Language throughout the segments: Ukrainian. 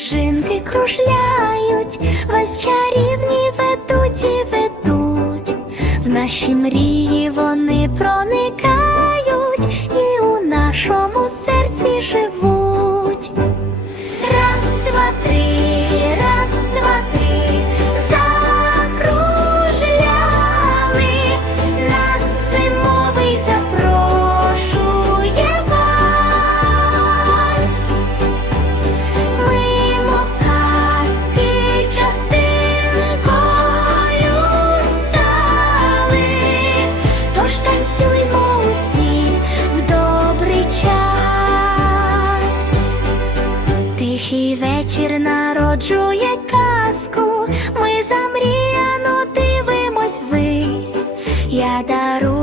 сніжинки кружляють, вас чарівні ведуть і ведуть. В наші мрії вони проникають і у нашому серці живуть. Вечір народжує казку, ми замріяно дивимось вись. Я дарую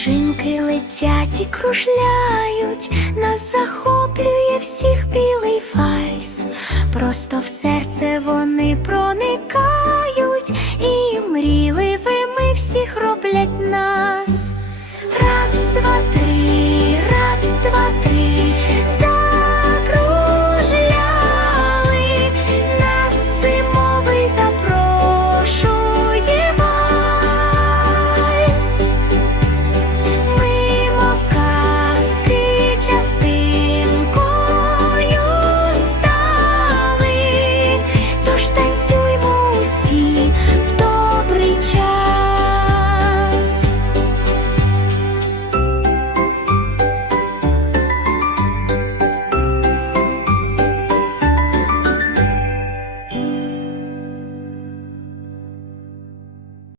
Снежинки летять і кружляють, нас захоплює всіх білий файс, просто в серце вони проникають.